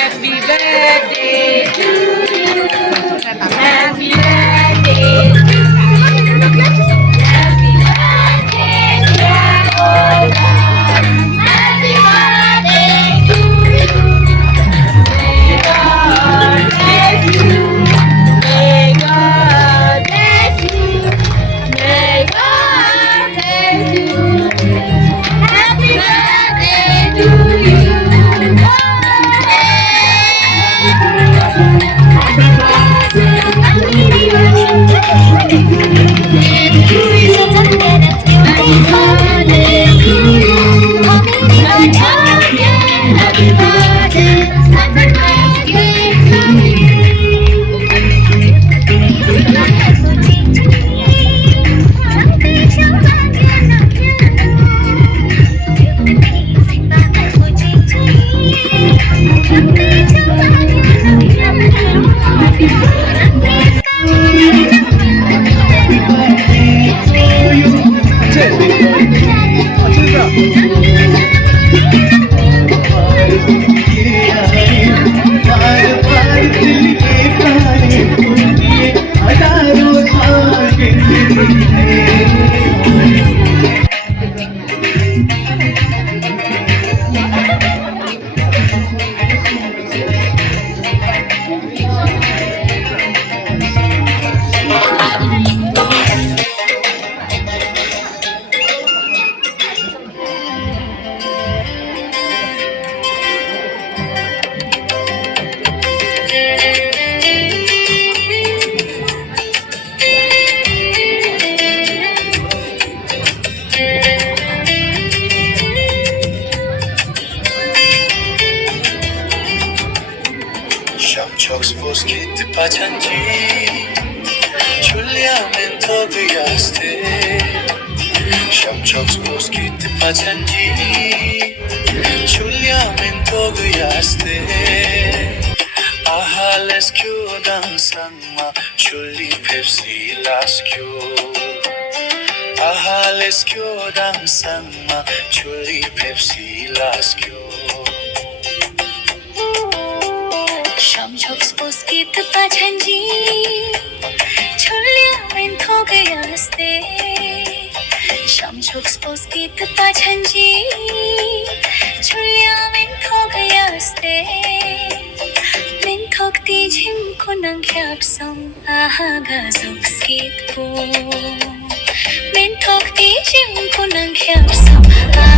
Happy birthday to you. Happy birthday to you. Happy birthday, dear Olga. Happy birthday to you. May God bless you. May God bless you. May God bless you. Happy birthday to you. Şamçoks gitti paçancı Çulyamen togu yaste Şamçoks gitti paçancı Çulyamen togu yaste Aha let's go dansangma Chuli pepsi last go Aha let's go dansangma Chuli pepsi last go Şamçoks git paçancı Çulyamen togu yaste Şamçoks git paçancı Çulyamen togu yaste nang khiap song aha ga zuk skit ko men thok ti chim ko nang khiap song